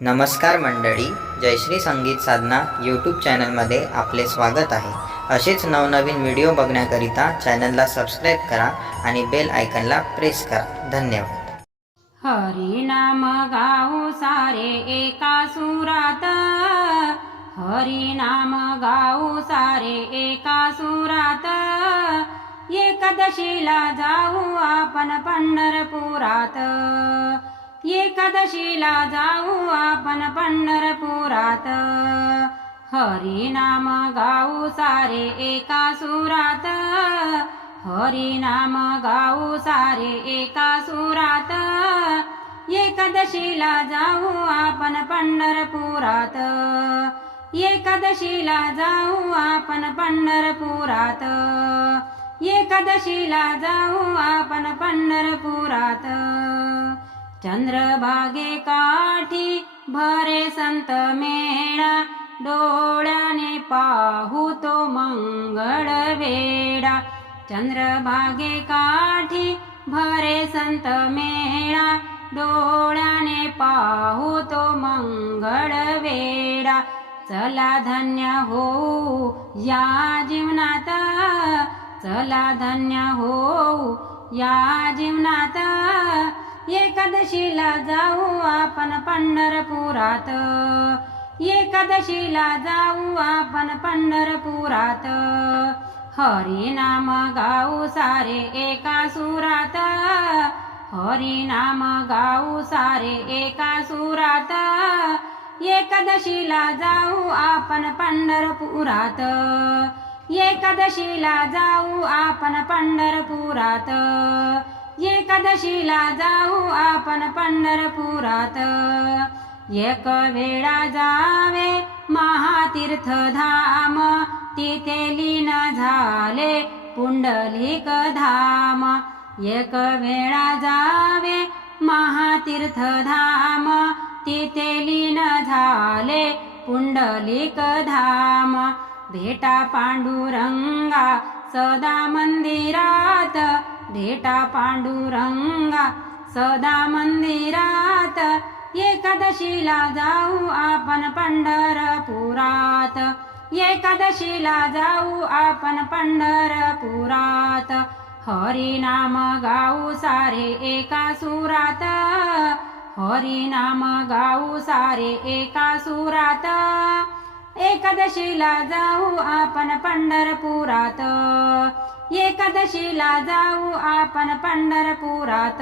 नमस्कार मंडळी, जयश्री संगीत साधना यूट्यूब चॅनलमध्ये आपले स्वागत आहे. असेच नवनवीन व्हिडिओ बघण्याकरिता चॅनलला सबस्क्राईब करा आणि बेल आयकनला प्रेस करा. धन्यवाद. हरी नाम गाऊ सारे एका सुरात, हरी नाम गाऊ सारे एका सुरात. एकादशीला जाऊ आपण पंढरपुरात, एकादशीला जाऊ आपण पंढरपुरात. हरी नाम गाऊ सारे एका सुरात, हरी नाम गाऊ सारे एका सुरात. एकादशीला जाऊ आपण पंढरपुरात, एकादशीला जाऊ आपण पंढरपुरात, एकादशीला जाऊ आपण पंढरपुरात. चंद्रभागे काठी भरे संत मेळा, डोळ्याने पाहू तो मंगळ वेळा. चंद्रभागे काठी भरे संत मेळा, डोळ्याने पाहू तो मंगळ वेळा. चला धन्य होऊ या जीवनात, चला धन्य होऊ या जीवनात. एकादशीला जाऊ आपण पंढरपुरात, एकादशीला जाऊ आपण पंढरपुरात. हरी नाम गाऊ सारे एका सुरात, हरी नाम गाऊ सारे एका सुरात. एकादशीला जाऊ आपण पंढरपुरात, एकादशीला जाऊ आपण पंढरपुरात, एकादशीला जाऊ आपण पंढरपुरात. एक वेळा जावे महातीर्थ धाम, तिथे लीन झाले पुंडलिक धाम. एक वेळा जावे महातीर्थ धाम, तिथे लीन झाले पुंडलिक धाम. भेटा पांडुरंगा सदा मंदिरात, भेटा पांडुरंगा सदा मंदिरात. एकादशीला जाऊ आपण पंढरपुरात, एकादशीला जाऊ आपण पंढरपुरात. हरी नाम गाऊ सारे एका सुरात, हरी नाम गाऊ सारे एका सुरात. एकादशीला जाऊ आपण पंढरपुरात, एकादशीला जाऊ आपण पंढरपुरात,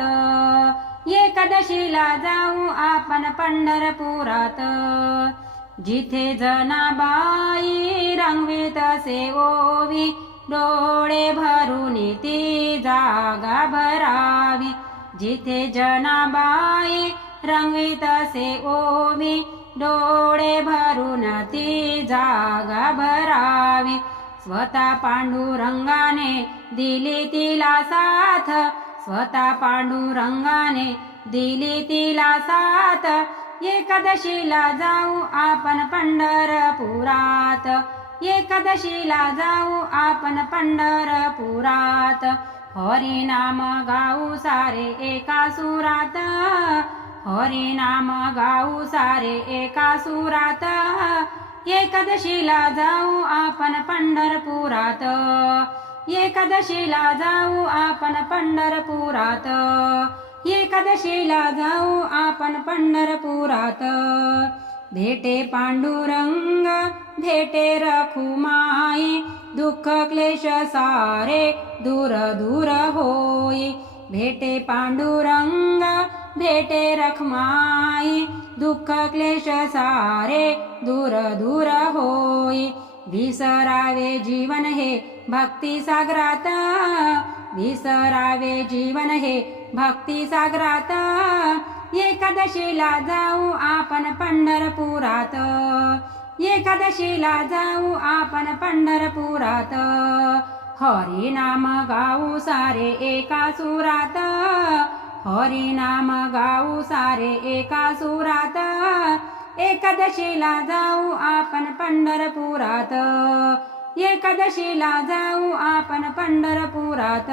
एकादशीला जाऊ आपण पंढरपुरात. जिथे जनाबाई रंगवीत असे ओवी, डोळे भरून ती जागा भरावी. जिथे जनाबाई रंगवीत असे ओवी, डोळे भरून ती जागा भरावी. स्वतः पांडुरंगाने दिली तिला साथ, स्वतः पांडुरंगाने दिली तिला साथ. एकादशीला जाऊ आपण पंढरपुरात, एकादशीला जाऊ आपण पंढरपुरात. हरी नाम गाऊ सारे एका सुरात, हरी नाम गाऊ सारे एका सुरात. एकादशीला जाऊ आपण पंढरपुरात, एकादशीला जाऊ आपण पंढरपुरात, एकादशीला जाऊ आपण पंढरपुरात. भेटे पांडुरंग भेटे रखुमाई, दुःख क्लेश सारे दूर दूर होई. भेटे पांडुरंग भेटे रखमाई, दुःख क्लेश सारे दूर दूर होई. विसरावे जीवन हे भक्ती सागरात, विसरावे जीवन हे भक्ती सागरात. एकादशीला जाऊ आपण पंढरपुरात, एकादशीला जाऊ आपण पंढरपुरात. हरी नाम गाऊ सारे एका सुरात, हरी नाम गाऊ सारे एका सुरात. एकादशीला जाऊ आपण पंढरपुरात, एकादशीला जाऊ आपण पंढरपुरात,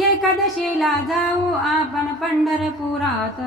एकादशीला जाऊ आपण पंढरपुरात.